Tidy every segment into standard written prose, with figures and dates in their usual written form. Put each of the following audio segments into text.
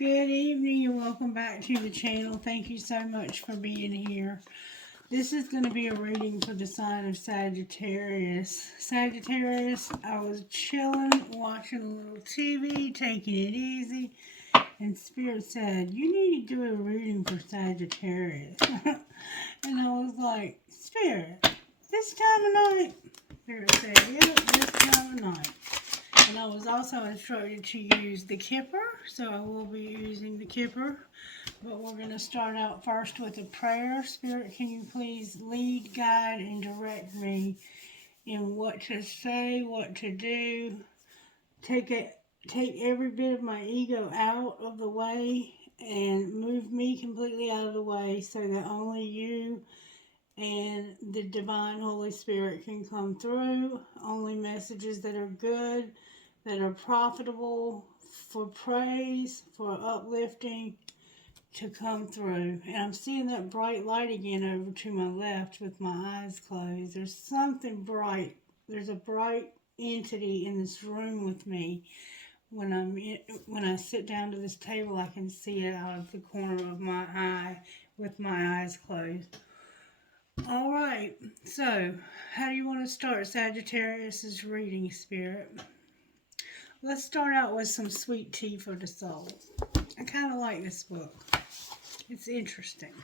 Good evening and welcome back to the channel. Thank you so much for being here. This is going to be a reading for the sign of Sagittarius. Sagittarius, I was chilling, watching a little TV, taking it easy, and Spirit said, you need to do a reading for Sagittarius. And I was like, Spirit, this time of night? Spirit said, yeah, this time of night. And I was also instructed to use the kipper, so I will be using the kipper. But we're going to start out first with a prayer. Spirit, can you please lead, guide, and direct me in what to say, what to do. Take every bit of my ego out of the way and move me completely out of the way so that only you and the Divine Holy Spirit can come through. Only messages that are good, that are profitable, for praise, for uplifting, to come through. And I'm seeing that bright light again over to my left with my eyes closed. There's something bright. There's a bright entity in this room with me. When I sit down to this table, I can see it out of the corner of my eye with my eyes closed. All right, so how do you want to start Sagittarius's reading, Spirit? Let's start out with some sweet tea for the soul. I kind of like this book. It's interesting.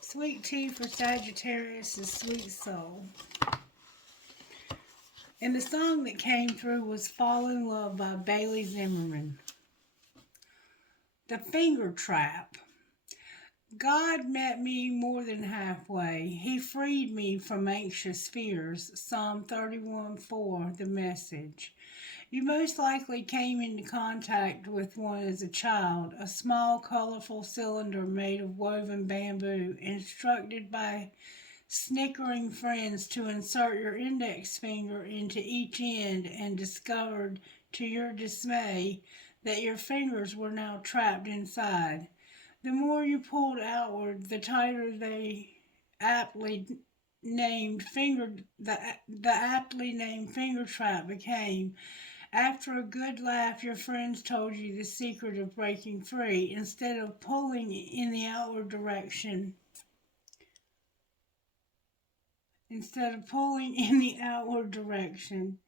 Sweet tea for Sagittarius's sweet soul. And the song that came through was Fall in Love by Bailey Zimmerman. The Finger Trap. God met me more than halfway. He freed me from anxious fears. Psalm 31:4, the message. You most likely came into contact with one as a child, a small, colorful cylinder made of woven bamboo, instructed by snickering friends to insert your index finger into each end, and discovered, to your dismay, that your fingers were now trapped inside. The more you pulled outward, the tighter the aptly named finger trap became. After a good laugh, your friends told you the secret of breaking free. Instead of pulling in the outward direction, Instead of pulling in the outward direction,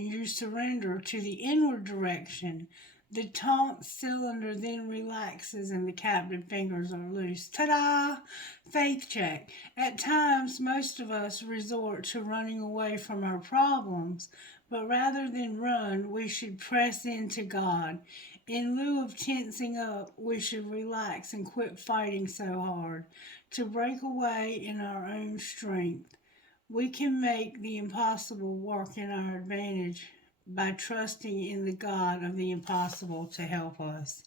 you surrender to the inward direction. The taut cylinder then relaxes and the captive fingers are loose. Ta-da! Faith check. At times, most of us resort to running away from our problems, but rather than run, we should press into God. In lieu of tensing up, we should relax and quit fighting so hard, to break away in our own strength. We can make the impossible work in our advantage by trusting in the God of the impossible to help us.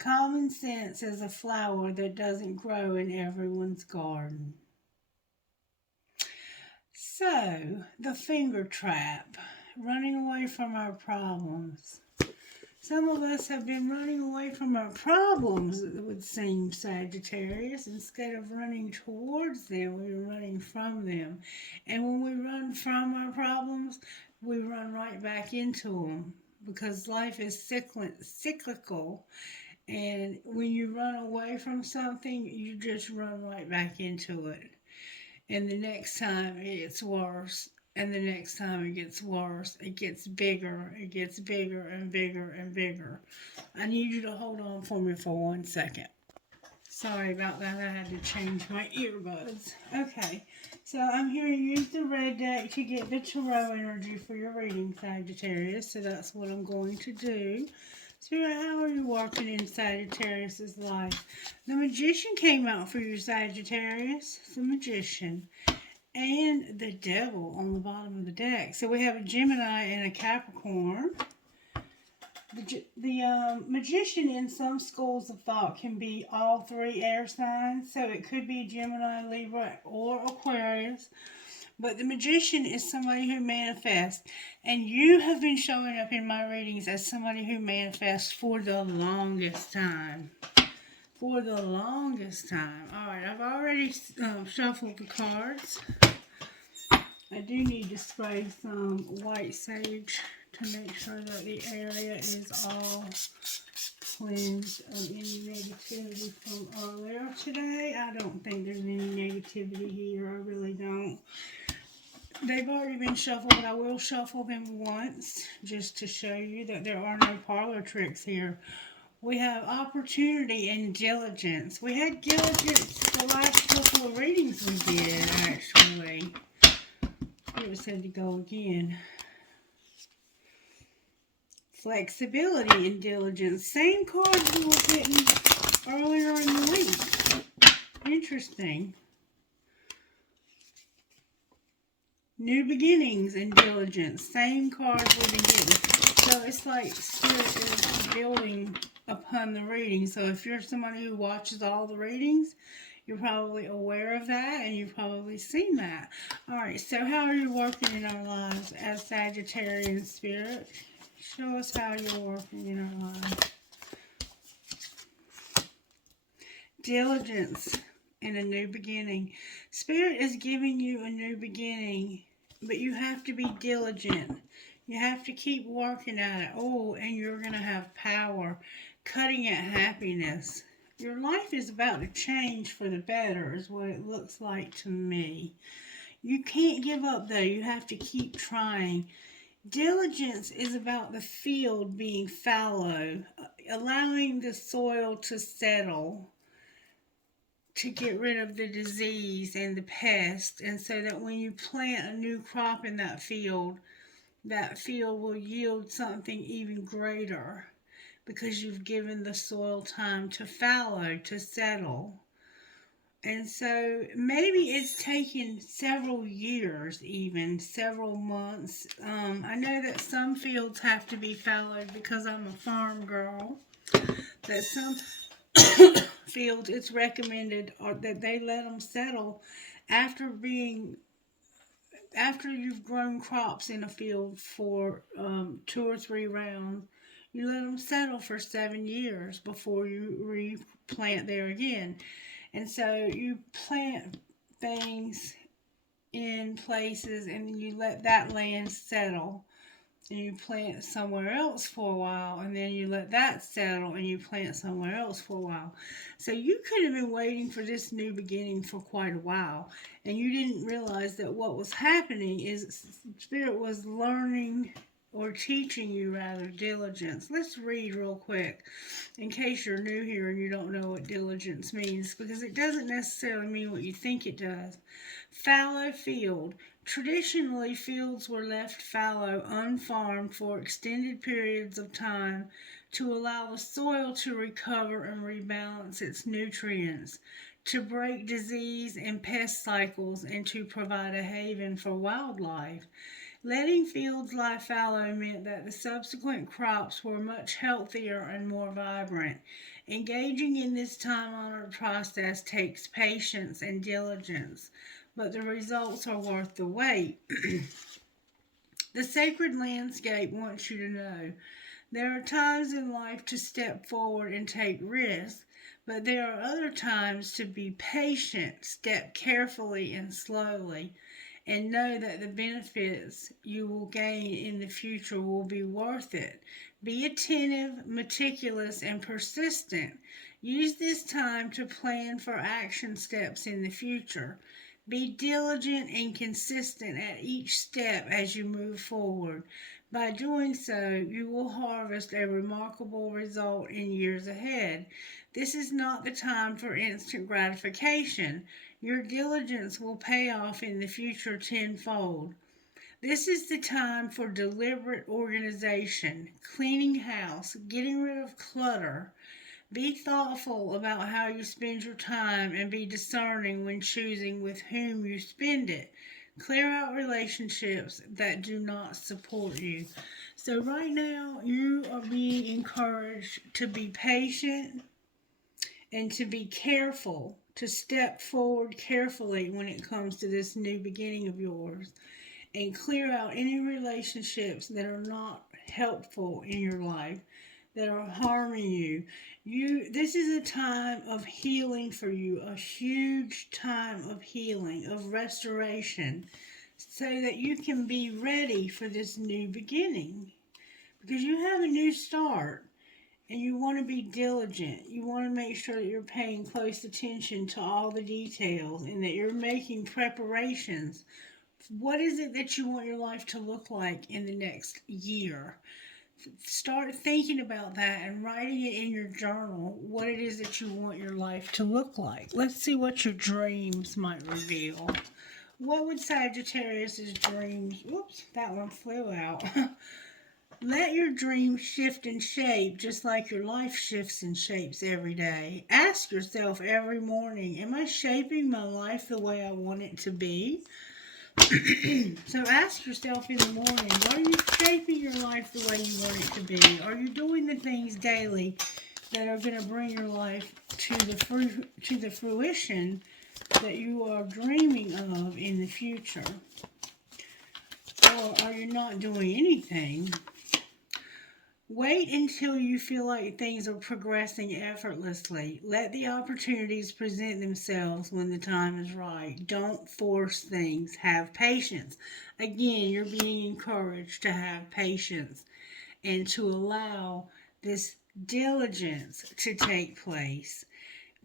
Common sense is a flower that doesn't grow in everyone's garden. So, the finger trap, running away from our problems. Some of us have been running away from our problems, it would seem, Sagittarius. Instead of running towards them, we're running from them. And when we run from our problems, we run right back into them, because life is cyclical. And when you run away from something, you just run right back into it. And the next time it gets worse. And the next time it gets worse, it gets bigger and bigger and bigger. I need you to hold on for me for 1 second. Sorry about that, I had to change my earbuds. Okay, so I'm here to use the red deck to get the tarot energy for your reading, Sagittarius. So that's what I'm going to do. Spirit, how are you working in Sagittarius' life? The Magician came out for you, Sagittarius. The Magician. And the Devil on the bottom of the deck. So we have a Gemini and a Capricorn. The Magician in some schools of thought can be all three air signs. So it could be Gemini, Libra, or Aquarius. But the Magician is somebody who manifests. And you have been showing up in my readings as somebody who manifests for the longest time. For the longest time. Alright, I've already shuffled the cards. I do need to spray some white sage to make sure that the area is all cleansed of any negativity from earlier today. I don't think there's any negativity here. I really don't. They've already been shuffled, but I will shuffle them once just to show you that there are no parlor tricks here. We have opportunity and diligence. We had diligence the last couple of readings we did, actually. It said to go again. Flexibility and diligence. Same cards we were getting earlier in the week. Interesting. New beginnings and diligence. Same cards we've been getting. So it's like Spirit is building upon the reading. So if you're somebody who watches all the readings, you're probably aware of that and you've probably seen that. Alright, so how are you working in our lives as Sagittarian Spirit? Show us how you're working in our lives. Diligence and a new beginning. Spirit is giving you a new beginning, but you have to be diligent. You have to keep working at it. Oh, and you're going to have power. Cutting at happiness. Your life is about to change for the better is what it looks like to me. You can't give up though. You have to keep trying. Diligence is about the field being fallow, allowing the soil to settle, to get rid of the disease and the pest, and so that when you plant a new crop in that field will yield something even greater because you've given the soil time to fallow, to settle. And so maybe it's taken several years, even several months. I know that some fields have to be fallowed because I'm a farm girl, that some fields it's recommended or that they let them settle after you've grown crops in a field for 2 or 3 rounds. You let them settle for 7 years before you replant there again. And so you plant things in places and then you let that land settle. And you plant somewhere else for a while, and then you let that settle, and you plant somewhere else for a while. So you could have been waiting for this new beginning for quite a while, and you didn't realize that what was happening is Spirit was learning or teaching you rather diligence. Let's read real quick in case you're new here and you don't know what diligence means, because it doesn't necessarily mean what you think it does. Fallow field. Traditionally, fields were left fallow, unfarmed for extended periods of time to allow the soil to recover and rebalance its nutrients, to break disease and pest cycles, and to provide a haven for wildlife. Letting fields lie fallow meant that the subsequent crops were much healthier and more vibrant. Engaging in this time-honored process takes patience and diligence, but the results are worth the wait. The sacred landscape wants you to know there are times in life to step forward and take risks, but there are other times to be patient, step carefully and slowly, and know that the benefits you will gain in the future will be worth it. Be attentive, meticulous, and persistent. Use this time to plan for action steps in the future. Be diligent and consistent at each step as you move forward. By doing so, you will harvest a remarkable result in years ahead. This is not the time for instant gratification. Your diligence will pay off in the future tenfold. This is the time for deliberate organization, cleaning house, getting rid of clutter. Be thoughtful about how you spend your time and be discerning when choosing with whom you spend it. Clear out relationships that do not support you. So right now, you are being encouraged to be patient and to be careful, to step forward carefully when it comes to this new beginning of yours, and clear out any relationships that are not helpful in your life, that are harming you. This is a time of healing for you, a huge time of healing, of restoration. so that you can be ready for this new beginning. Because you have a new start and you want to be diligent. You want to make sure that you're paying close attention to all the details and that you're making preparations. What is it that you want your life to look like in the next year? Start thinking about that and writing it in your journal what it is that you want your life to look like. Let's see what your dreams might reveal. What would Sagittarius's dreams? Whoops, that one flew out. Let your dreams shift in shape just like your life shifts and shapes every day. Ask yourself every morning, am I shaping my life the way I want it to be? So ask yourself in the morning, are you shaping your life the way you want it to be? Are you doing the things daily that are going to bring your life to the fruition that you are dreaming of in the future? Or are you not doing anything? Wait until you feel like things are progressing effortlessly. Let the opportunities present themselves when the time is right. Don't force things. Have patience. Again, you're being encouraged to have patience and to allow this diligence to take place.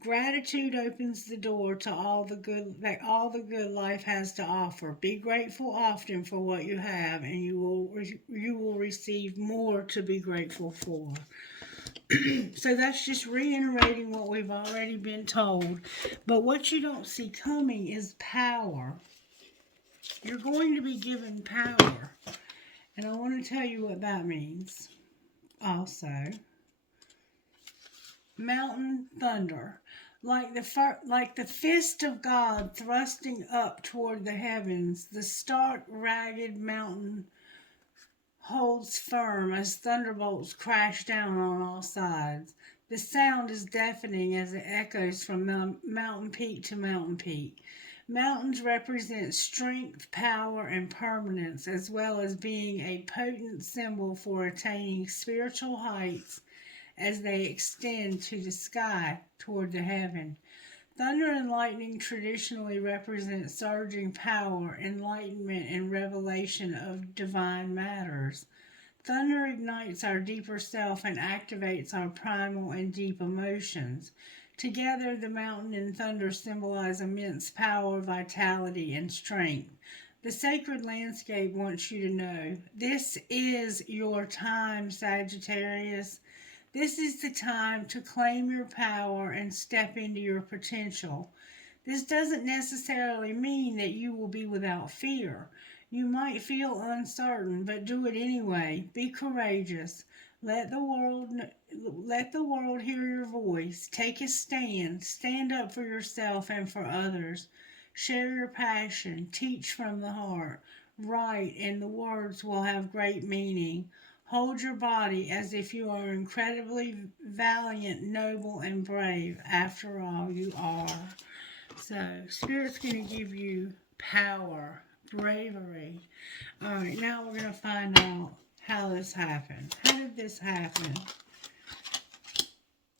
Gratitude opens the door to all the good life has to offer. Be grateful often for what you have, and you will receive more to be grateful for. So that's just reiterating what we've already been told. But what you don't see coming is power. You're going to be given power, and I want to tell you what that means. Also, mountain thunder. Like the fist of God thrusting up toward the heavens, the stark, ragged mountain holds firm as thunderbolts crash down on all sides. The sound is deafening as it echoes from mountain peak to mountain peak. Mountains represent strength, power, and permanence, as well as being a potent symbol for attaining spiritual heights as they extend to the sky toward the heaven. Thunder and lightning traditionally represent surging power, enlightenment, and revelation of divine matters. Thunder ignites our deeper self and activates our primal and deep emotions. Together, the mountain and thunder symbolize immense power, vitality, and strength. The sacred landscape wants you to know this is your time, Sagittarius. This is the time to claim your power and step into your potential. This doesn't necessarily mean that you will be without fear. You might feel uncertain, but do it anyway. Be courageous. Let the world hear your voice. Take a stand. Stand up for yourself and for others. Share your passion. Teach from the heart. Write, and the words will have great meaning. Hold your body as if you are incredibly valiant, noble, and brave. After all, you are. So, Spirit's going to give you power, bravery. All right, now we're going to find out how this happened. How did this happen?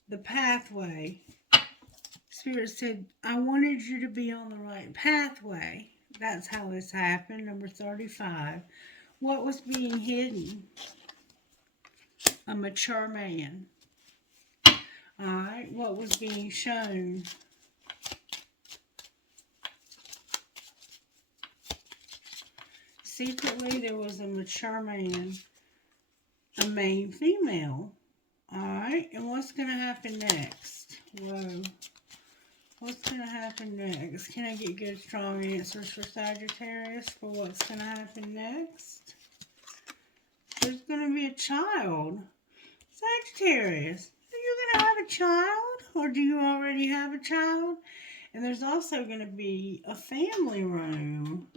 The pathway. Spirit said, I wanted you to be on the right pathway. That's how this happened. Number 35. What was being hidden? A mature man. Alright, what was being shown? Secretly, there was a mature man, a main female. Alright, and what's going to happen next? Whoa. What's going to happen next? Can I get good, strong answers for Sagittarius for what's going to happen next? There's going to be a child. Sagittarius, are you going to have a child? Or do you already have a child? And there's also going to be a family room.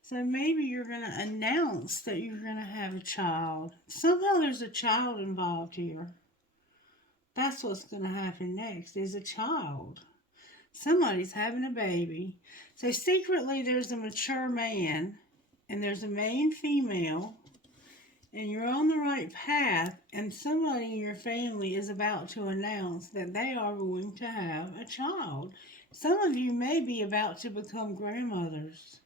So maybe you're going to announce that you're going to have a child. Somehow there's a child involved here. That's what's going to happen next, is a child. Somebody's having a baby. So secretly there's a mature man and there's a main female. And you're on the right path, and somebody in your family is about to announce that they are going to have a child. Some of you may be about to become grandmothers.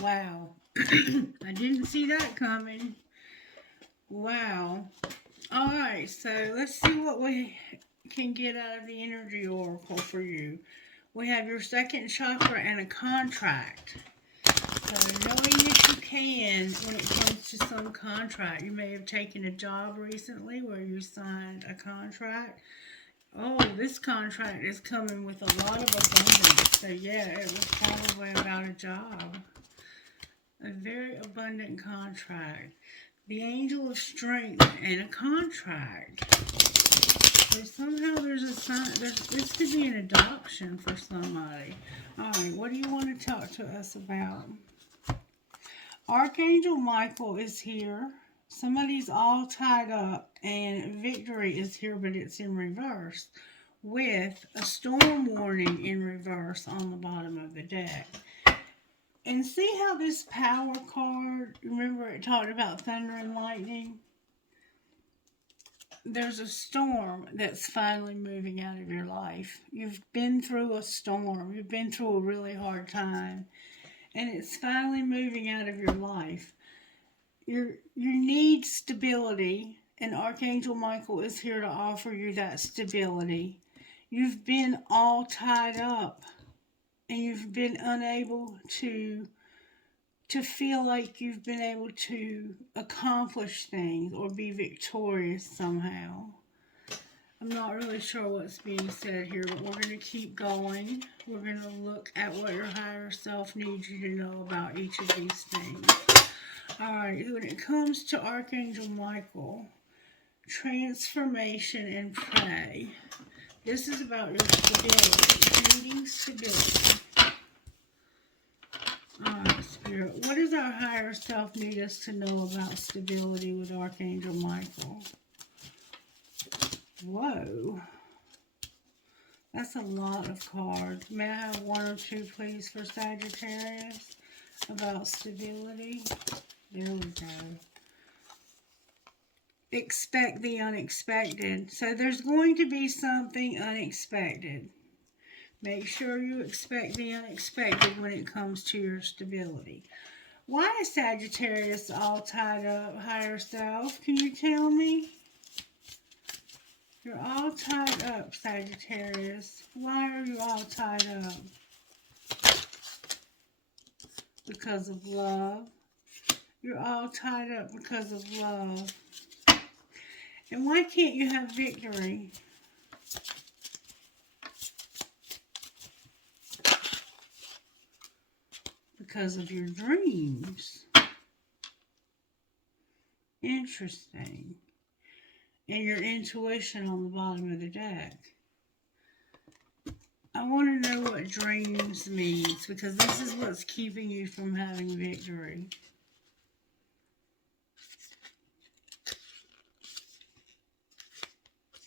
Wow. I didn't see that coming. Wow. Alright, so let's see what we can get out of the energy oracle for you. We have your second chakra and a contract. So knowing that you can when it comes to some contract. You may have taken a job recently where you signed a contract. Oh, this contract is coming with a lot of abundance. So yeah, it was probably about a job. A very abundant contract. The angel of strength and a contract. So somehow there's a sign. This could be an adoption for somebody. All right, what do you want to talk to us about? Archangel Michael is here. Somebody's all tied up, and victory is here, but it's in reverse, with a storm warning in reverse on the bottom of the deck. And see how this power card, remember it talked about thunder and lightning? There's a storm that's finally moving out of your life. You've been through a storm. You've been through a really hard time. And it's finally moving out of your life. You need stability, and Archangel Michael is here to offer you that stability. You've been all tied up, and you've been unable to feel like you've been able to accomplish things or be victorious somehow. I'm not really sure what's being said here, but we're going to keep going. We're going to look at what your higher self needs you to know about each of these things. Alright, when it comes to Archangel Michael, transformation and pray. This is about your stability, needing stability. Alright, Spirit, what does our higher self need us to know about stability with Archangel Michael? Whoa. That's a lot of cards. May I have one or two, please, for Sagittarius about stability? There we go. Expect the unexpected. So there's going to be something unexpected. Make sure you expect the unexpected when it comes to your stability. Why is Sagittarius all tied up, higher self? Can you tell me? You're all tied up, Sagittarius. Why are you all tied up? Because of love. You're all tied up because of love. And why can't you have victory? Because of your dreams. Interesting. And your intuition on the bottom of the deck. I want to know what dreams means, because this is what's keeping you from having victory.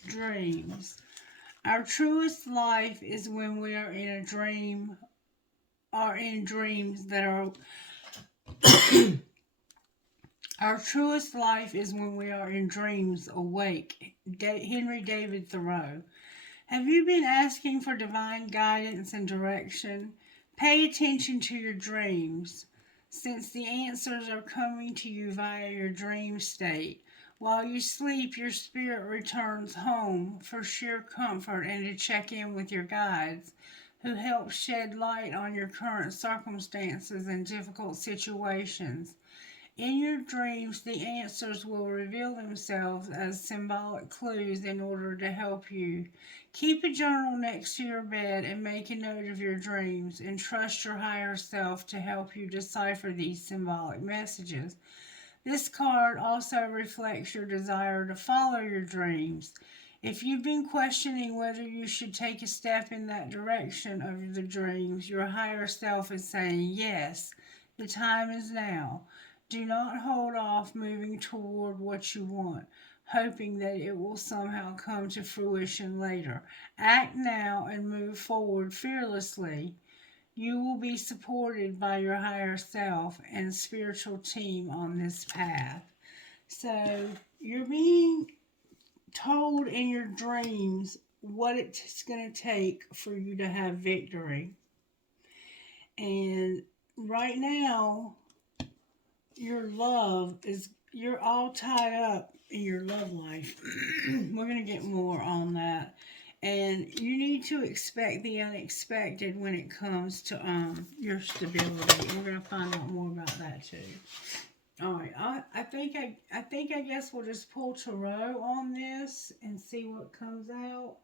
Dreams. Our truest life is when we are in a dream, or in dreams that are... Our truest life is when we are in dreams awake. Henry David Thoreau. Have you been asking for divine guidance and direction? Pay attention to your dreams, since the answers are coming to you via your dream state. While you sleep, your spirit returns home for sheer comfort and to check in with your guides, who help shed light on your current circumstances and difficult situations. In your dreams, the answers will reveal themselves as symbolic clues in order to help you. Keep a journal next to your bed and make a note of your dreams, and trust your higher self to help you decipher these symbolic messages. This card also reflects your desire to follow your dreams. If you've been questioning whether you should take a step in that direction of the dreams, your higher self is saying, yes, the time is now. Do not hold off moving toward what you want, hoping that it will somehow come to fruition later. Act now and move forward fearlessly. You will be supported by your higher self and spiritual team on this path. So you're being told in your dreams what it's going to take for you to have victory. And right now, your love is, you're all tied up in your love life. We're going to get more on that. And you need to expect the unexpected when it comes to your stability. We're going to find out more about that too. All right, I guess we'll just pull tarot on this and see what comes out.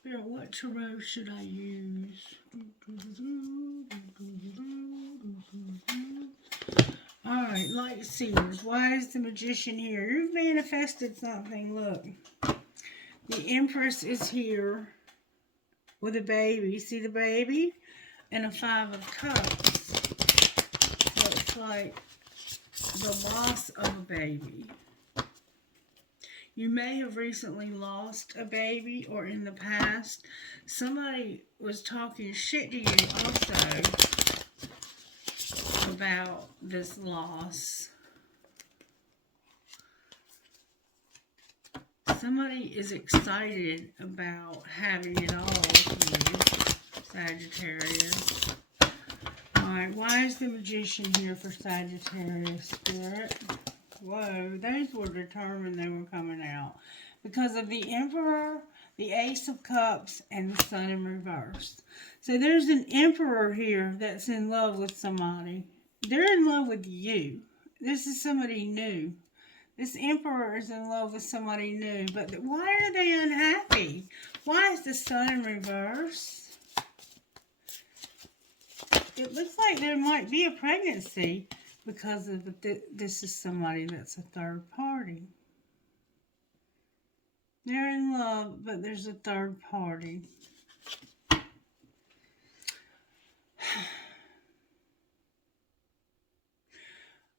Spirit, what tarot should I use? Alright, light seers. Why is the magician here? You've manifested something. Look. The Empress is here with a baby. See the baby? And a 5 of Cups. Looks like the loss of a baby. You may have recently lost a baby, or in the past, somebody was talking shit to you also about this loss. Somebody is excited about having it all with you, Sagittarius. Alright, why is the magician here for Sagittarius, Spirit? Whoa, those were determined they were coming out. Because of the Emperor, the Ace of Cups, and the Sun in reverse. So there's an Emperor here that's in love with somebody. They're in love with you. This is somebody new. This Emperor is in love with somebody new. But why are they unhappy? Why is the Sun in reverse? It looks like there might be a pregnancy. Because of this is somebody that's a third party. They're in love, but there's a third party.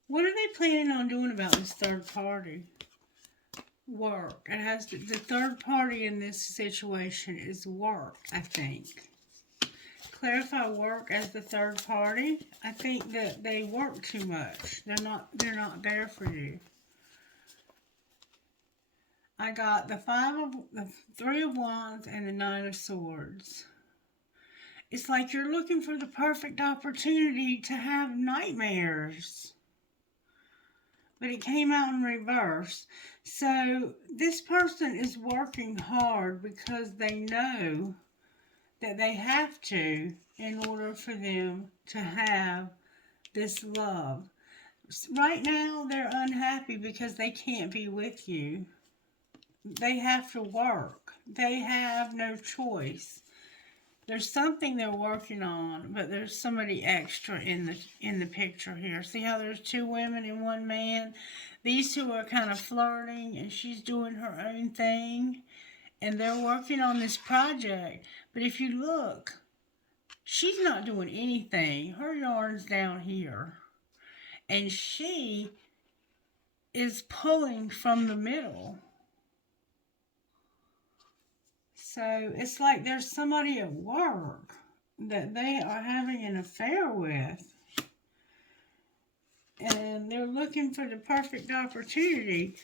What are they planning on doing about this third party? Work. It has to, the third party in this situation is work, I think. Clarify work as the third party. I think that they work too much. They're not there for you. I got the 3 of Wands and the 9 of Swords. It's like you're looking for the perfect opportunity to have nightmares. But it came out in reverse. So this person is working hard because they know that they have to in order for them to have this love. Right now, they're unhappy because they can't be with you. They have to work. They have no choice. There's something they're working on, but there's somebody extra in the picture here. See how there's 2 women and 1 man? These 2 are kind of flirting, and she's doing her own thing. And they're working on this project. But if you look, she's not doing anything. Her yarn's down here. And she is pulling from the middle. So it's like there's somebody at work that they are having an affair with. And they're looking for the perfect opportunity.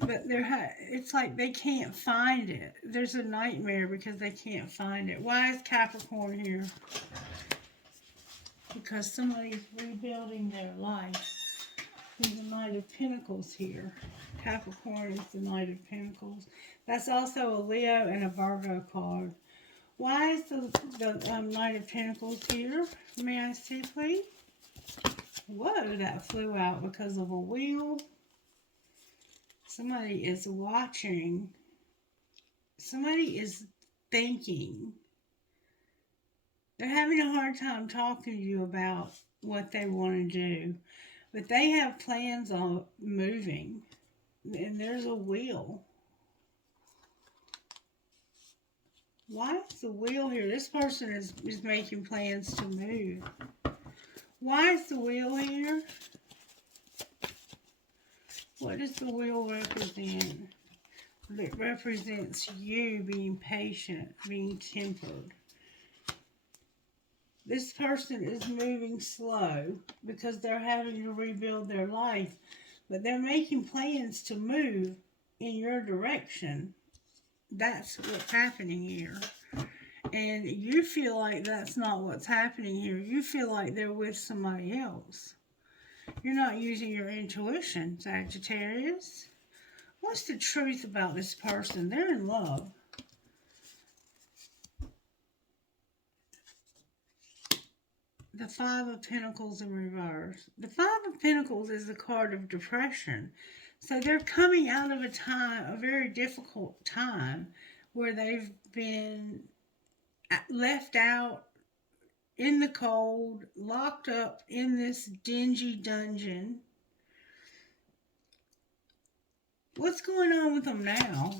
But it's like they can't find it. There's a nightmare because they can't find it. Why is Capricorn here? Because somebody's rebuilding their life. There's the Knight of Pentacles here. Capricorn is the Knight of Pentacles. That's also a Leo and a Virgo card. Why is the Knight of Pentacles here? May I see, please? Whoa, that flew out because of a wheel. Somebody is watching. Somebody is thinking. They're having a hard time talking to you about what they want to do. But they have plans on moving. And there's a wheel. Why is the wheel here? This person is making plans to move. Why is the wheel here? What does the wheel represent? It represents you being patient, being tempered. This person is moving slow because they're having to rebuild their life. But they're making plans to move in your direction. That's what's happening here. And you feel like that's not what's happening here. You feel like they're with somebody else. You're not using your intuition, Sagittarius. What's the truth about this person? They're in love. The Five of Pentacles in reverse. The Five of Pentacles is the card of depression. So they're coming out of a very difficult time, where they've been left out in the cold, locked up in this dingy dungeon. What's going on with them now?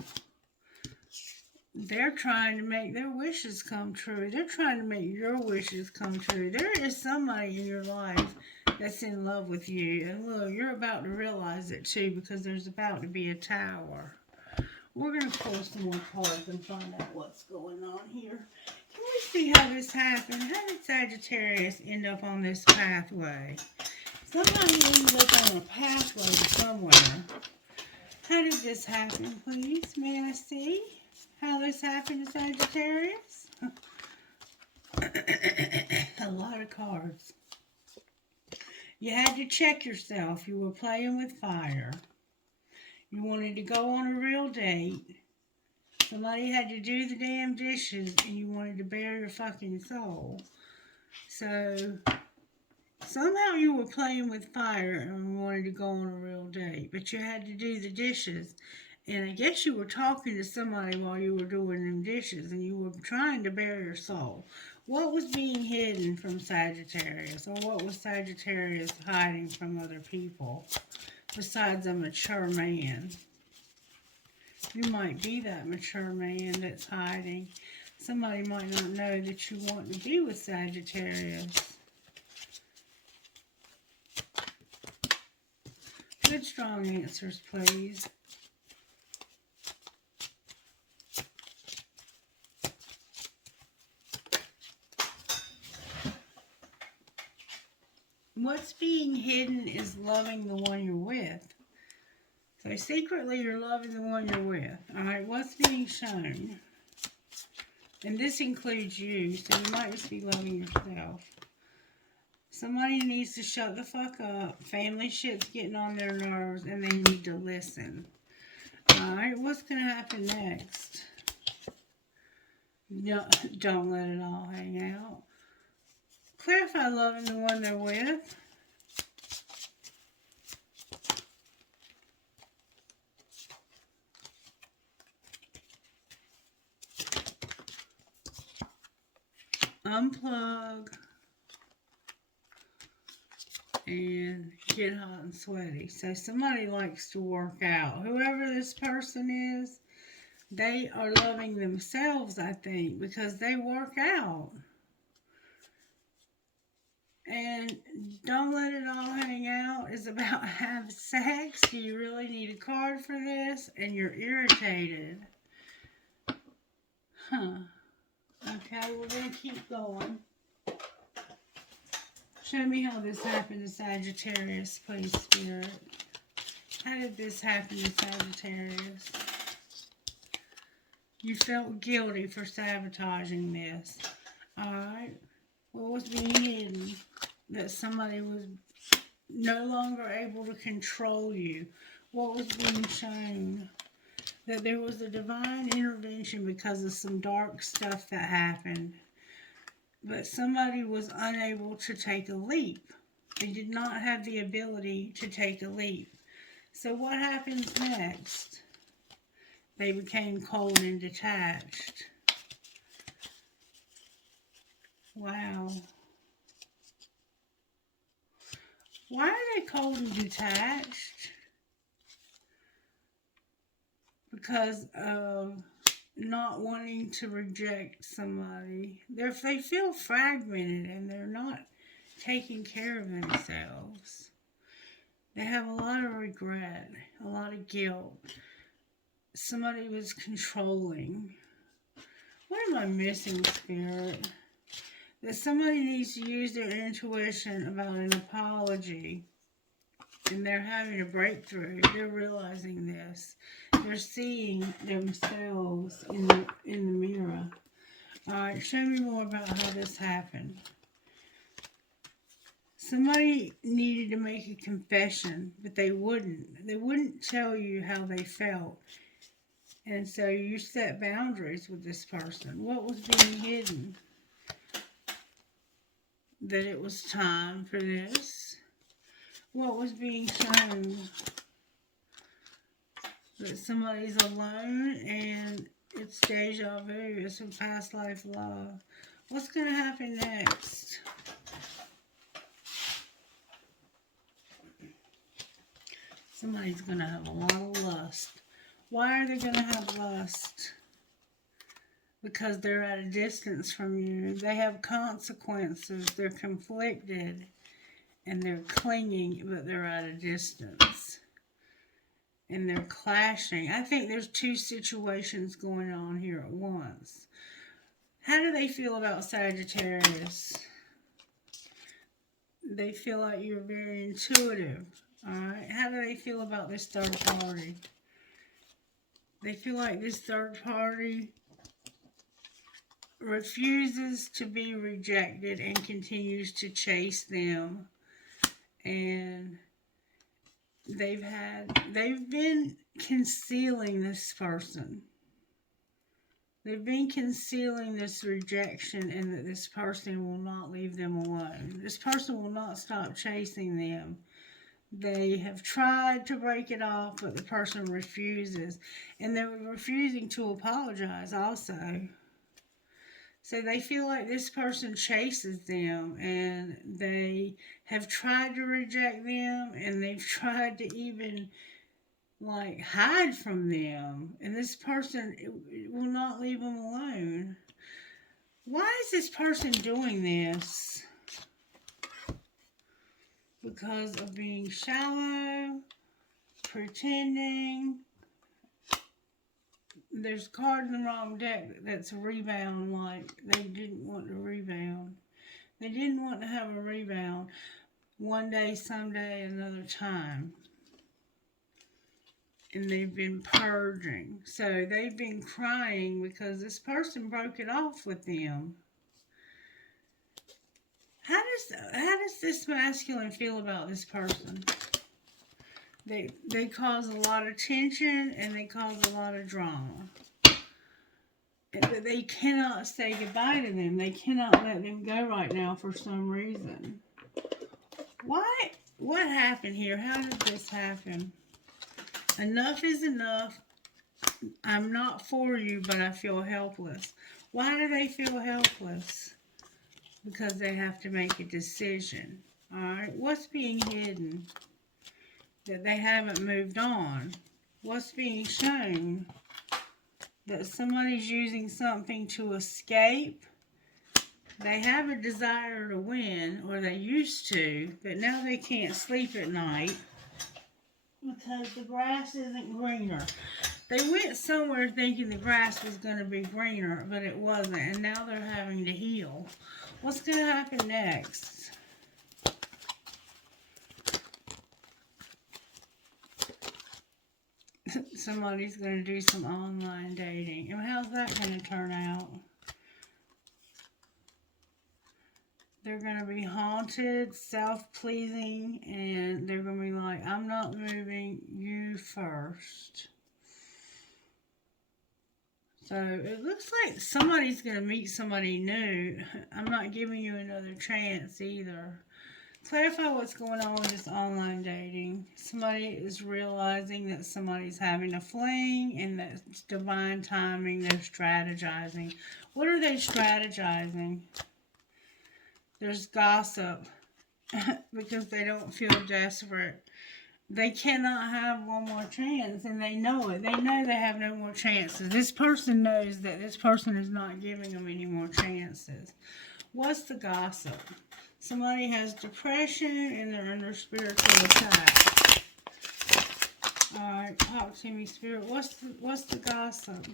They're trying to make their wishes come true. They're trying to make your wishes come true. There is somebody in your life that's in love with you. And look, you're about to realize it too, because there's about to be a tower. We're going to pull some more cards and find out what's going on here. Can we see how this happened? How did Sagittarius end up on this pathway? Somebody ended up on a pathway somewhere. How did this happen, please? May I see how this happened to Sagittarius? A lot of cards. You had to check yourself. You were playing with fire. You wanted to go on a real date. Somebody had to do the damn dishes, and you wanted to bare your fucking soul. So somehow you were playing with fire and wanted to go on a real date, but you had to do the dishes. And I guess you were talking to somebody while you were doing them dishes, and you were trying to bare your soul. What was being hidden from Sagittarius, or what was Sagittarius hiding from other people, besides a mature man? You might be that mature man that's hiding. Somebody might not know that you want to be with Sagittarius. Good, strong answers, please. What's being hidden is loving the one you're with. So secretly you're loving the one you're with. Alright, what's being shown? And this includes you, so you might just be loving yourself. Somebody needs to shut the fuck up. Family shit's getting on their nerves, and they need to listen. Alright, what's going to happen next? No, don't let it all hang out. Clarify loving the one they're with. Unplug and get hot and sweaty. So somebody likes to work out. Whoever this person is, they are loving themselves, I think, because they work out. And don't let it all hang out is about have sex. Do you really need a card for this? And you're irritated. Huh. Okay, we're going to keep going. Show me how this happened to Sagittarius, please, Spirit. How did this happen to Sagittarius? You felt guilty for sabotaging this. Alright. What was being hidden? That somebody was no longer able to control you. What was being shown? That there was a divine intervention because of some dark stuff that happened. But somebody was unable to take a leap. They did not have the ability to take a leap. So what happens next? They became cold and detached. Wow. Why are they cold and detached? Because of not wanting to reject somebody. They feel fragmented and they're not taking care of themselves. They have a lot of regret, a lot of guilt. Somebody was controlling. What am I missing, Spirit? That somebody needs to use their intuition about an apology. And they're having a breakthrough. They're realizing this. They're seeing themselves in the mirror. Alright, show me more about how this happened. Somebody needed to make a confession, but they wouldn't. They wouldn't tell you how they felt. And so you set boundaries with this person. What was being hidden? That it was time for this. What was being shown? That somebody's alone and it's deja vu. It's a past life love. What's going to happen next? Somebody's going to have a lot of lust. Why are they going to have lust? Because they're at a distance from you. They have consequences. They're conflicted. And they're clinging, but they're at a distance. And they're clashing. I think there's two situations going on here at once. How do they feel about Sagittarius? They feel like you're very intuitive. Alright, how do they feel about this third party? They feel like this third party refuses to be rejected and continues to chase them. And they've been concealing this person. They've been concealing this rejection and that this person will not leave them alone. This person will not stop chasing them. They have tried to break it off, but the person refuses. And they're refusing to apologize also. So they feel like this person chases them, and they have tried to reject them, and they've tried to even like hide from them. And this person will not leave them alone. Why is this person doing this? Because of being shallow, pretending. There's a card in the wrong deck that's a rebound, like they didn't want to rebound. They didn't want to have a rebound one day, someday, another time. And they've been purging. So they've been crying because this person broke it off with them. How does this masculine feel about this person? They cause a lot of tension and they cause a lot of drama. They cannot say goodbye to them. They cannot let them go right now for some reason. Why? What happened here? How did this happen? Enough is enough. I'm not for you, but I feel helpless. Why do they feel helpless? Because they have to make a decision. Alright, what's being hidden? That they haven't moved on. What's being shown? That somebody's using something to escape. They have a desire to win, or they used to, but now they can't sleep at night because the grass isn't greener. They went somewhere thinking the grass was going to be greener, but it wasn't, and now they're having to heal. What's going to happen next? Somebody's going to do some online dating. And how's that going to turn out? They're going to be haunted, self-pleasing, and they're going to be like, I'm not moving, you first. So it looks like somebody's going to meet somebody new. I'm not giving you another chance either. Clarify what's going on with this online dating. Somebody is realizing that somebody's having a fling and that's divine timing. They're strategizing. What are they strategizing? There's gossip because they don't feel desperate. They cannot have one more chance, and they know it. They know they have no more chances. This person knows that this person is not giving them any more chances. What's the gossip? Somebody has depression and they're under spiritual attack. Alright, talk to me, Spirit. What's the gossip?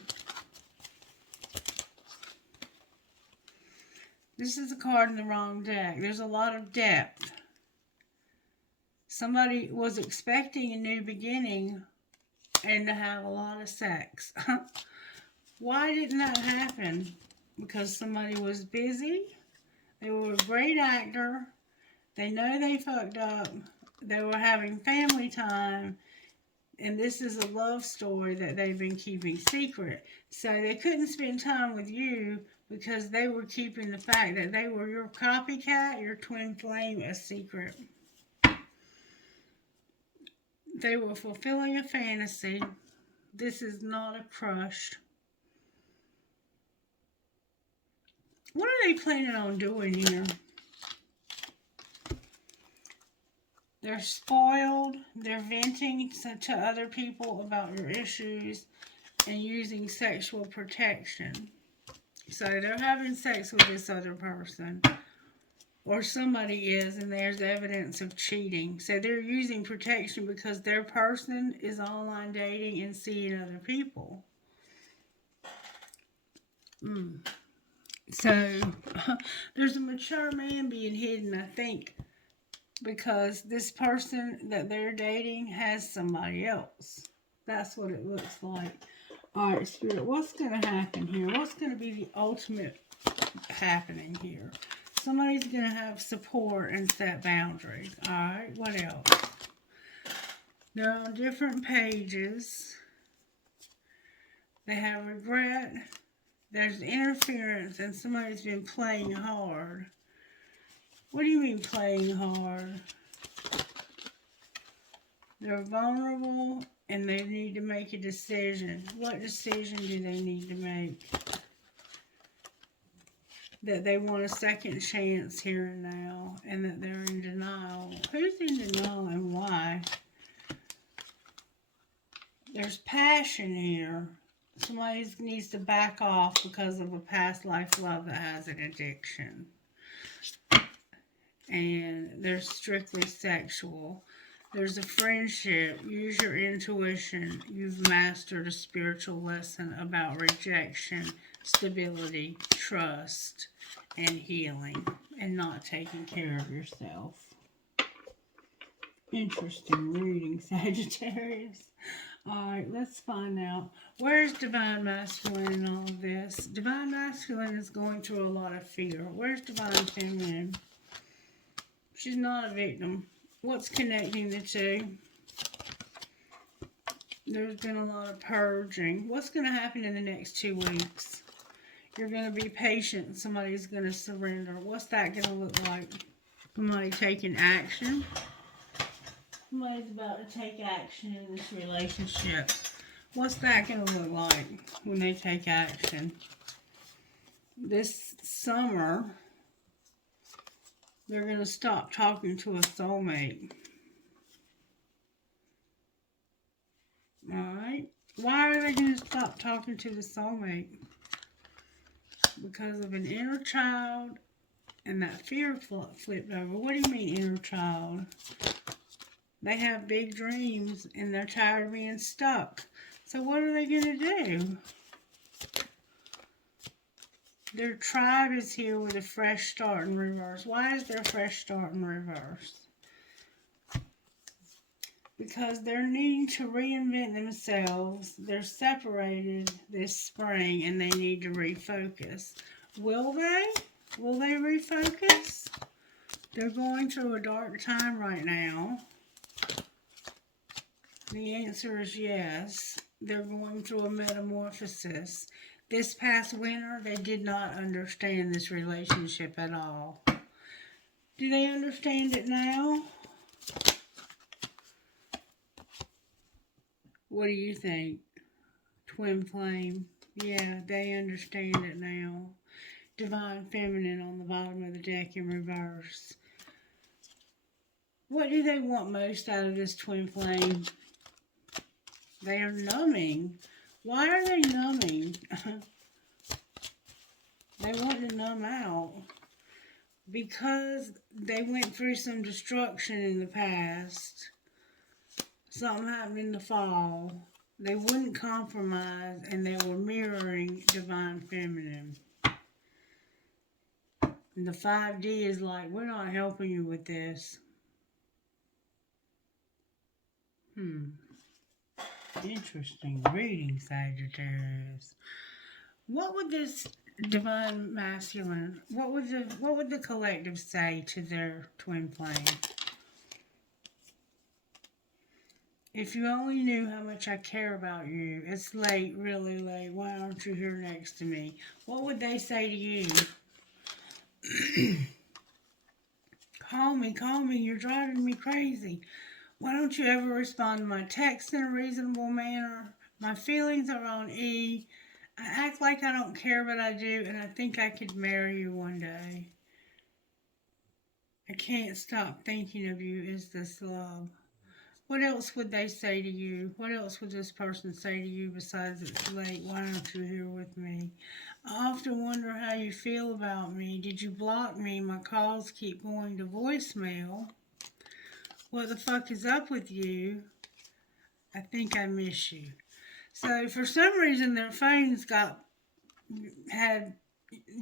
This is a card in the wrong deck. There's a lot of depth. Somebody was expecting a new beginning and to have a lot of sex. Why didn't that happen? because somebody was busy. They were a great actor. They know they fucked up. They were having family time. And this is a love story that they've been keeping secret. So they couldn't spend time with you because they were keeping the fact that they were your copycat, your twin flame, a secret. They were fulfilling a fantasy. This is not a crush. What are they planning on doing here? They're spoiled. They're venting to other people about your issues and using sexual protection. So they're having sex with this other person. Or somebody is, and there's evidence of cheating. So they're using protection because their person is online dating and seeing other people. So there's a mature man being hidden, I think, because this person that they're dating has somebody else. That's what it looks like. Alright, Spirit, what's going to happen here? What's going to be the ultimate happening here? Somebody's going to have support and set boundaries. Alright, what else? They're on different pages. They have regret. There's interference, and somebody's been playing hard. What do you mean playing hard? They're vulnerable, and they need to make a decision. What decision do they need to make? That they want a second chance here and now, and that they're in denial. Who's in denial and why? There's passion here. Somebody needs to back off because of a past life love that has an addiction. And they're strictly sexual. There's a friendship. Use your intuition. You've mastered a spiritual lesson about rejection, stability, trust, and healing, and not taking care of yourself. Interesting reading, Sagittarius. Alright, let's find out. Where's Divine Masculine in all of this? Divine Masculine is going through a lot of fear. Where's Divine Feminine? She's not a victim. What's connecting the two? There's been a lot of purging. What's going to happen in the next 2 weeks? You're going to be patient. Somebody's going to surrender. What's that going to look like? Somebody taking action. Somebody's about to take action in this relationship. What's that going to look like when they take action? This summer, they're going to stop talking to a soulmate. Alright. Why are they going to stop talking to the soulmate? Because of an inner child and that fear flipped over. What do you mean inner child? They have big dreams and they're tired of being stuck. So what are they going to do? Their tribe is here with a fresh start in reverse. Why is there a fresh start in reverse? Because they're needing to reinvent themselves. They're separated this spring and they need to refocus. Will they? Will they refocus? They're going through a dark time right now. The answer is yes. They're going through a metamorphosis. This past winter, they did not understand this relationship at all. Do they understand it now? What do you think? Twin flame. Yeah, they understand it now. Divine feminine on the bottom of the deck in reverse. What do they want most out of this twin flame? They are numbing. Why are they numbing? They want to numb out. Because they went through some destruction in the past. Something happened in the fall. They wouldn't compromise and they were mirroring Divine Feminine. And the 5D is like, we're not helping you with this. Interesting reading, Sagittarius. What would this Divine Masculine. What would the collective say to their twin flame? If you only knew how much I care about you. It's late, really late. Why aren't you here next to me? What would they say to you? Call me, you're driving me crazy. Why don't you ever respond to my text in a reasonable manner? My feelings are on E. I act like I don't care, but I do, and I think I could marry you one day. I can't stop thinking of you. Is this love? What else would they say to you? What else would this person say to you besides it's late? Why aren't you here with me? I often wonder how you feel about me. Did you block me? My calls keep going to voicemail. What the fuck is up with you? I think I miss you. So for some reason their phones had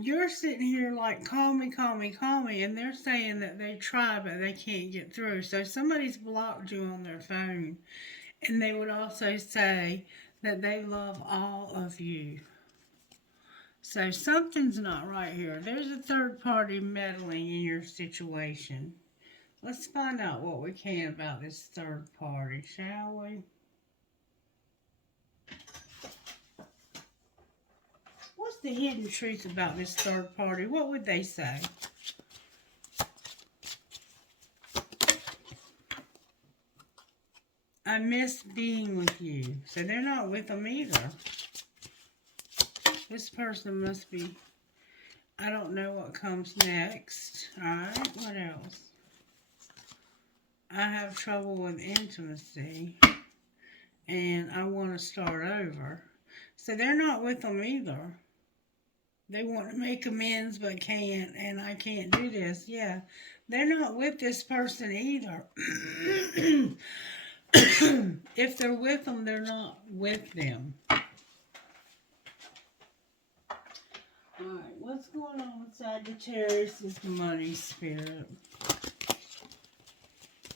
you're sitting here like call me, and they're saying that they try but they can't get through. So somebody's blocked you on their phone, and they would also say that they love all of you. So something's not right here. There's a third party meddling in your situation. Let's find out what we can about this third party, shall we? What's the hidden truth about this third party? What would they say? I miss being with you. So they're not with them either. This person must be... I don't know what comes next. Alright, what else? I have trouble with intimacy. And I want to start over. So they're not with them either. They want to make amends but can't, and I can't do this. Yeah, they're not with this person either. If they're with them, they're not with them. Alright, what's going on with Sagittarius' money spirit?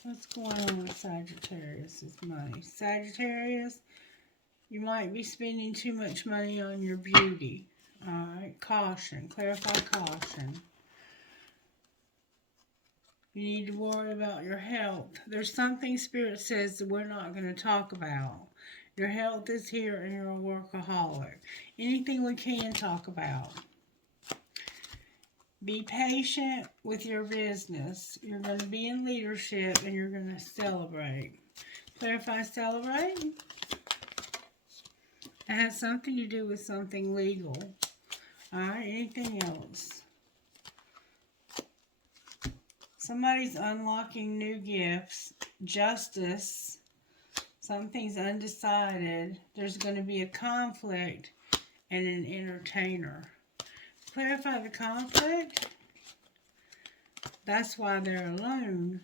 What's going on with Sagittarius' money? Sagittarius, you might be spending too much money on your beauty. Alright, caution. Clarify caution. You need to worry about your health. There's something Spirit says that we're not going to talk about. Your health is here and you're a workaholic. Anything we can talk about. Be patient with your business. You're going to be in leadership and you're going to celebrate. Clarify celebrate. It has something to do with something legal. Alright, anything else? Somebody's unlocking new gifts. Justice. Something's undecided. There's going to be a conflict and an entertainer. Clarify the conflict. That's why they're alone.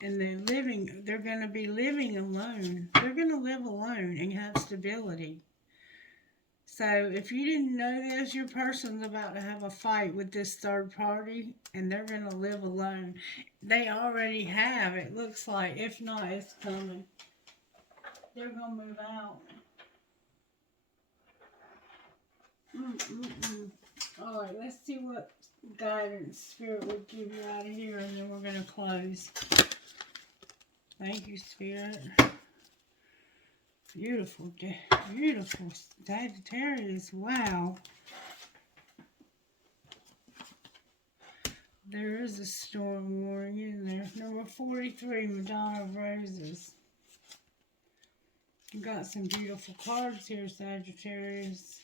And they're going to be living alone. They're going to live alone and have stability. So if you didn't know this, your person's about to have a fight with this third party and they're going to live alone. They already have, it looks like. If not, it's coming. They're going to move out. Alright, let's see what guidance Spirit would give you out of here, and then we're going to close. Thank you, Spirit. Beautiful, beautiful Sagittarius. Wow. There is a storm warning in there. Number 43, Madonna of Roses. You got some beautiful cards here, Sagittarius.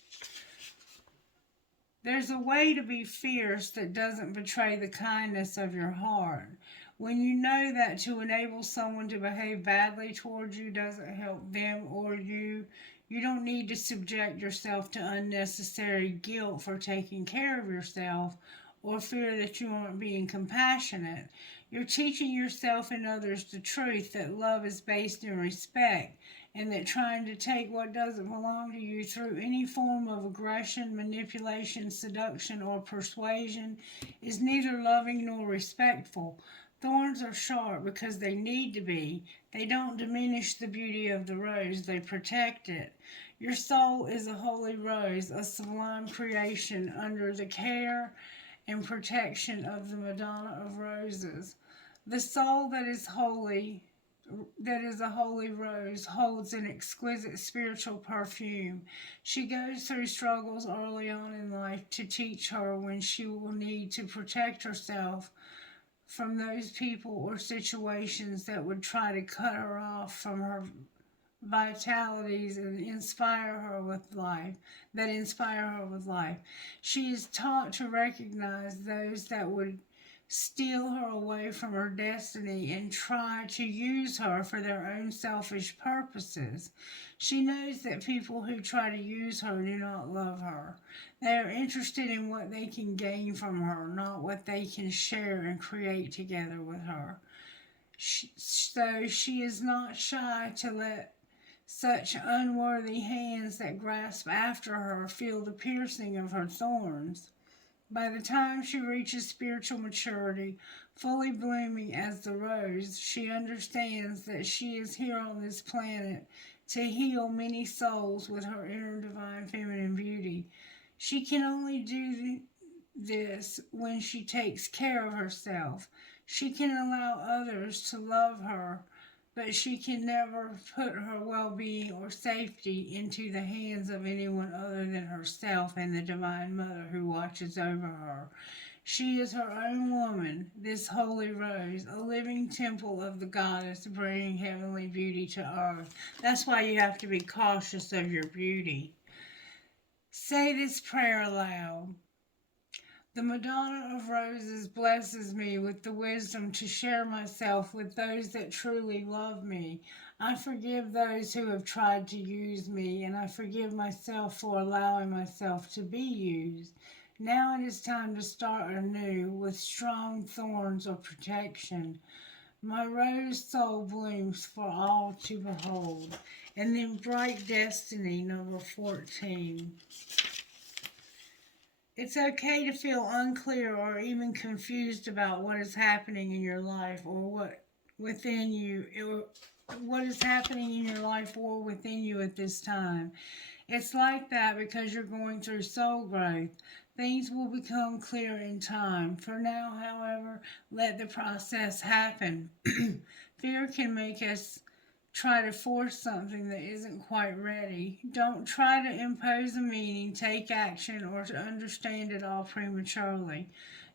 There's a way to be fierce that doesn't betray the kindness of your heart. When you know that to enable someone to behave badly towards you doesn't help them or you, you don't need to subject yourself to unnecessary guilt for taking care of yourself or fear that you aren't being compassionate. You're teaching yourself and others the truth that love is based in respect, and that trying to take what doesn't belong to you through any form of aggression, manipulation, seduction, or persuasion is neither loving nor respectful. Thorns are sharp because they need to be. They don't diminish the beauty of the rose, they protect it. Your soul is a holy rose, a sublime creation under the care and protection of the Madonna of Roses. The soul that is a holy rose, holds an exquisite spiritual perfume. She goes through struggles early on in life to teach her when she will need to protect herself from those people or situations that would try to cut her off from her vitalities and inspire her with life, that inspire her with life. She is taught to recognize those that would steal her away from her destiny and try to use her for their own selfish purposes. She knows that people who try to use her do not love her. They are interested in what they can gain from her, not what they can share and create together with her. So she is not shy to let such unworthy hands that grasp after her feel the piercing of her thorns. By the time she reaches spiritual maturity, fully blooming as the rose, she understands that she is here on this planet to heal many souls with her inner divine feminine beauty. She can only do this when she takes care of herself. She can allow others to love her, but she can never put her well-being or safety into the hands of anyone other than herself and the Divine Mother who watches over her. She is her own woman, this holy rose, a living temple of the goddess, bringing heavenly beauty to earth. That's why you have to be cautious of your beauty. Say this prayer aloud. The Madonna of Roses blesses me with the wisdom to share myself with those that truly love me. I forgive those who have tried to use me, and I forgive myself for allowing myself to be used. Now it is time to start anew with strong thorns of protection. My rose soul blooms for all to behold. And then Bright Destiny, number 14. It's okay to feel unclear or even confused about what is happening in your life or what is happening in your life or within you at this time. It's like that because you're going through soul growth. Things will become clear in time. For now, however, let the process happen. Fear can make us try to force something that isn't quite ready. Don't try to impose a meaning, take action, or to understand it all prematurely.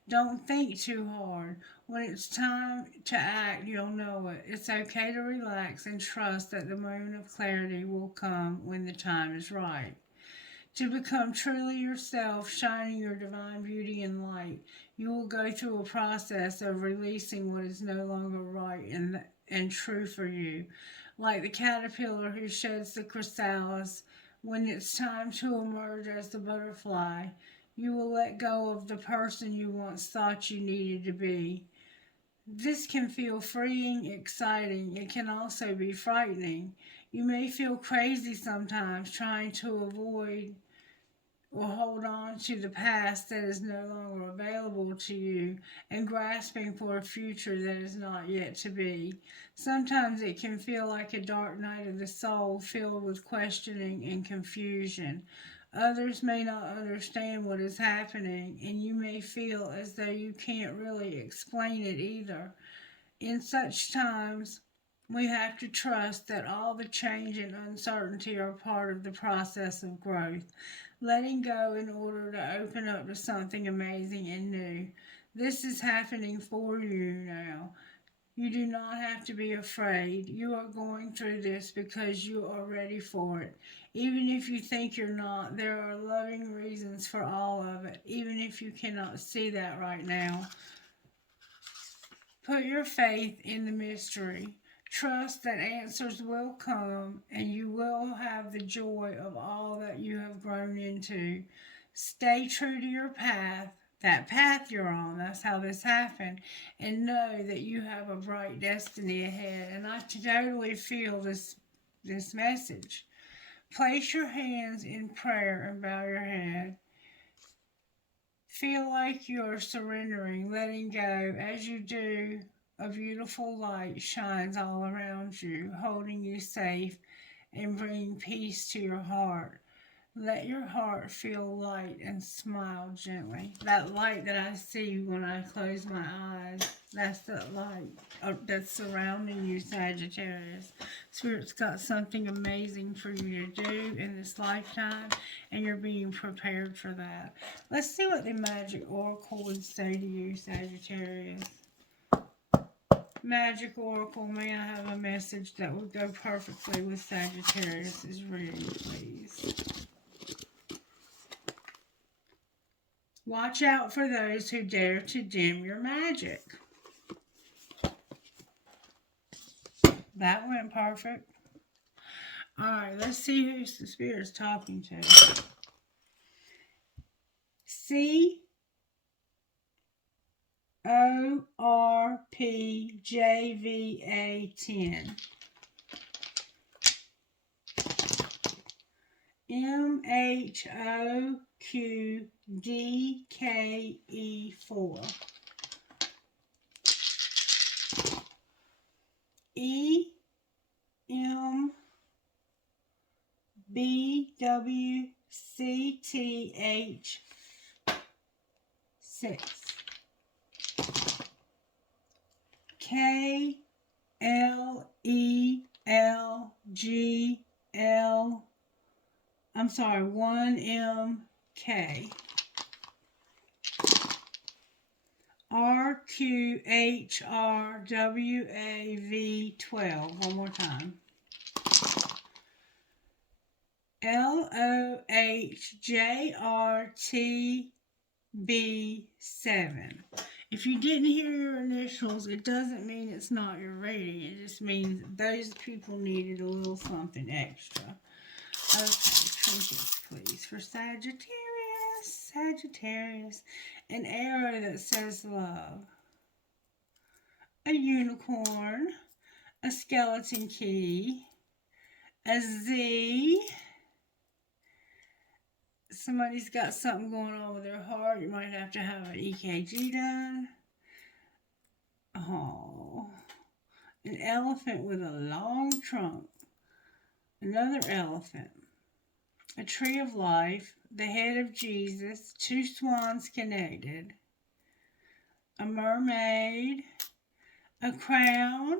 Don't think too hard. When it's time to act, you'll know it. It's okay to relax and trust that the moment of clarity will come when the time is right. To become truly yourself, shining your divine beauty and light, you will go through a process of releasing what is no longer right and true for you. Like the caterpillar who sheds the chrysalis, when it's time to emerge as the butterfly, you will let go of the person you once thought you needed to be. This can feel freeing, exciting. It can also be frightening. You may feel crazy sometimes trying to avoid or hold on to the past that is no longer available to you and grasping for a future that is not yet to be. Sometimes it can feel like a dark night of the soul filled with questioning and confusion. Others may not understand what is happening, and you may feel as though you can't really explain it either. In such times, we have to trust that all the change and uncertainty are part of the process of growth, letting go in order to open up to something amazing and new. This is happening for you now. You do not have to be afraid. You are going through this because you are ready for it. Even if you think you're not, there are loving reasons for all of it, even if you cannot see that right now. Put your faith in the mystery. Trust that answers will come and you will have the joy of all that you have grown into. Stay true to your path, that path you're on. That's how this happened. And know that you have a bright destiny ahead. And I totally feel this message. Place your hands in prayer and bow your head. Feel like you're surrendering, letting go. As you do, a beautiful light shines all around you, holding you safe and bring peace to your heart. Let your heart feel light and smile gently. That light that I see when I close my eyes, that's the light that's surrounding you, Sagittarius. Spirit's got something amazing for you to do in this lifetime, and you're being prepared for that. Let's see what the Magic Oracle would say to you, Sagittarius. Magic Oracle, may I have a message that would go perfectly with Sagittarius's reading, please? Watch out for those who dare to dim your magic. That went perfect. Alright, let's see who the Spirit's talking to. CORPJVA10. MHOQDKE4. EMBWCTH6. KLELGL. I'm sorry, 1MK. RQHRWAV12. One more time. LOHJRTB7. If you didn't hear your initials, it doesn't mean it's not your rating. It just means those people needed a little something extra. Okay, trinkets, please, for Sagittarius. Sagittarius. An arrow that says love. A unicorn. A skeleton key. A Z. Somebody's got something going on with their heart. You might have to have an EKG done. Oh. An elephant with a long trunk. Another elephant. A tree of life. The head of Jesus. Two swans connected. A mermaid. A crown.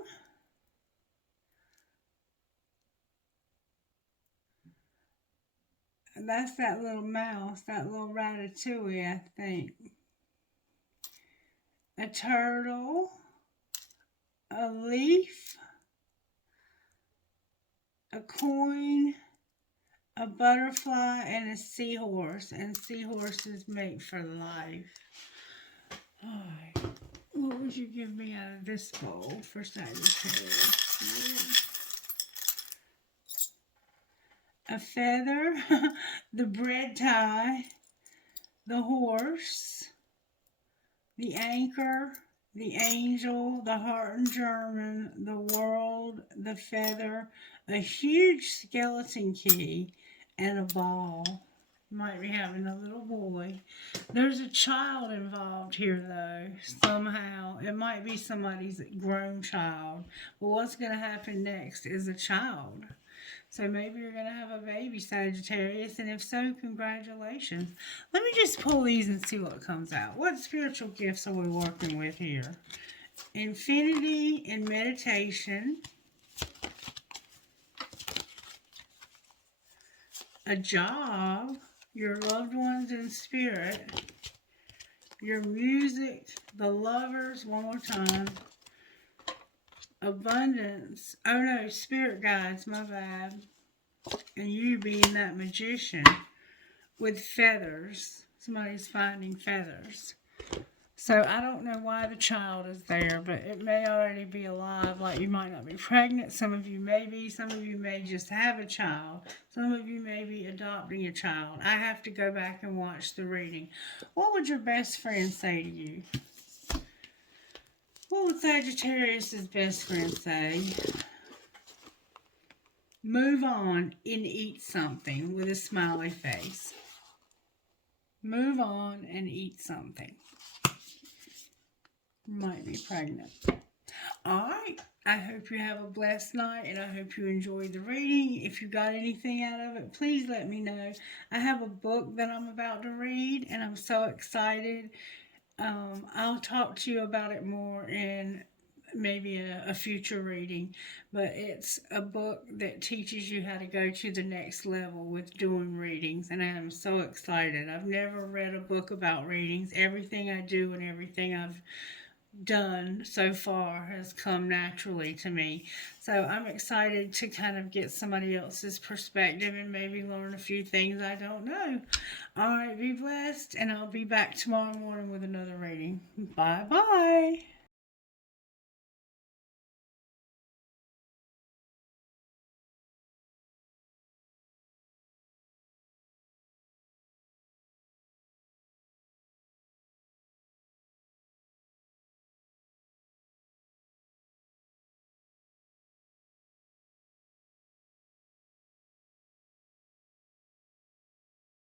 That's that little mouse, that little ratatouille, I think. A turtle, a leaf, a coin, a butterfly, and a seahorse. And seahorses make for life. Alright, what would you give me out of this bowl for Sagittarius? A feather, the bread tie, the horse, the anchor, the angel, the heart in German, the world, the feather, a huge skeleton key, and a ball. Might be having a little boy. There's a child involved here, though, somehow. It might be somebody's grown child. Well, what's going to happen next is a child. So maybe you're going to have a baby, Sagittarius, and if so, congratulations. Let me just pull these and see what comes out. What spiritual gifts are we working with here? Infinity and meditation. A job. Your loved ones in spirit. Your music. The lovers. One more time. Abundance. Oh no, spirit guides, my bad. And you being that magician with feathers. Somebody's finding feathers. So I don't know why the child is there, but it may already be alive. Like you might not be pregnant. Some of you may be. Some of you may just have a child. Some of you may be adopting a child. I have to go back and watch the reading. What would your best friend say to you? What would Sagittarius' best friend say? Move on and eat something with a smiley face. Move on and eat something. You might be pregnant. Alright, I hope you have a blessed night and I hope you enjoyed the reading. If you got anything out of it, please let me know. I have a book that I'm about to read and I'm so excited. I'll talk to you about it more in maybe a future reading, but it's a book that teaches you how to go to the next level with doing readings, and I am so excited. I've never read a book about readings. Everything I do and everything I've done so far has come naturally to me. So I'm excited to kind of get somebody else's perspective and maybe learn a few things I don't know. All right, be blessed, and I'll be back tomorrow morning with another reading. Bye bye.